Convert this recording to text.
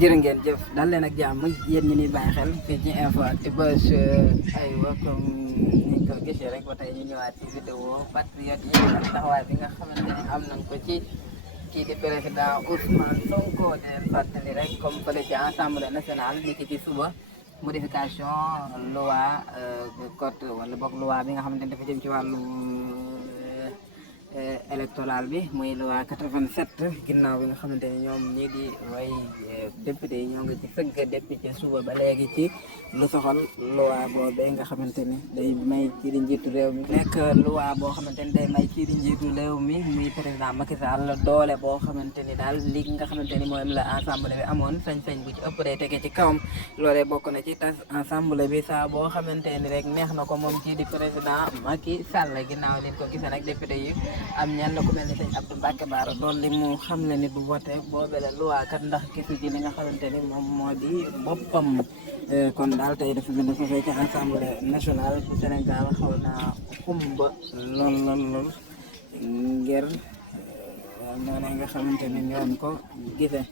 jërë ngeen jëf dal leen ak jàmm yéen ñi ñuy bàyyi xel fii ci Info Actubuzz aywa comme ni ko gisee rek ba tey ñu ñëwaat ci vidéo patriote yi ak taxawaay bi nga xamante ne am nañ ko ci kii di président Ousmane Sonko di leen fàttali rek comme fële ci assemblée nationale ni ki ci suba modification loi code wala boog loi bi nga xamante ne dafa jëm ci wàllu électoral bi muy loi 87 ginnaaw bi nga xamante ne ñoom ñii di way député yi ñoo ngi ci sëgg depuis ci suba ba léegi ci lu soxal loi boobee nga xamante ni day may ci di njiitu réew mi nekk loi boo xamante ni day may ci di njiitu réew mi muy président Macky Sall doole boo xamante ni daal li nga xamante ni mooy la assemblée bi amoon sañ-sañ bu ci ëpp day tege ci kawam loolee bokk na ci tas assemblée bi saa boo xamante ni rek neex na ko moom ci di président Macky Sall ginnaaw nit ko gisee nag député yi am ñenn ku mel ni sëñ Abdou Mbacke Bara doon li mu xam ne ni bu voté boobee la loi kat ndax gisu ci li nga xamante ni moom moo di boppam kon daal tey dafa bind foofee ci assemblée nationale bu Sénégal xaw naa xumba lool ngir noonu nga xamante ni ñoom ko gisee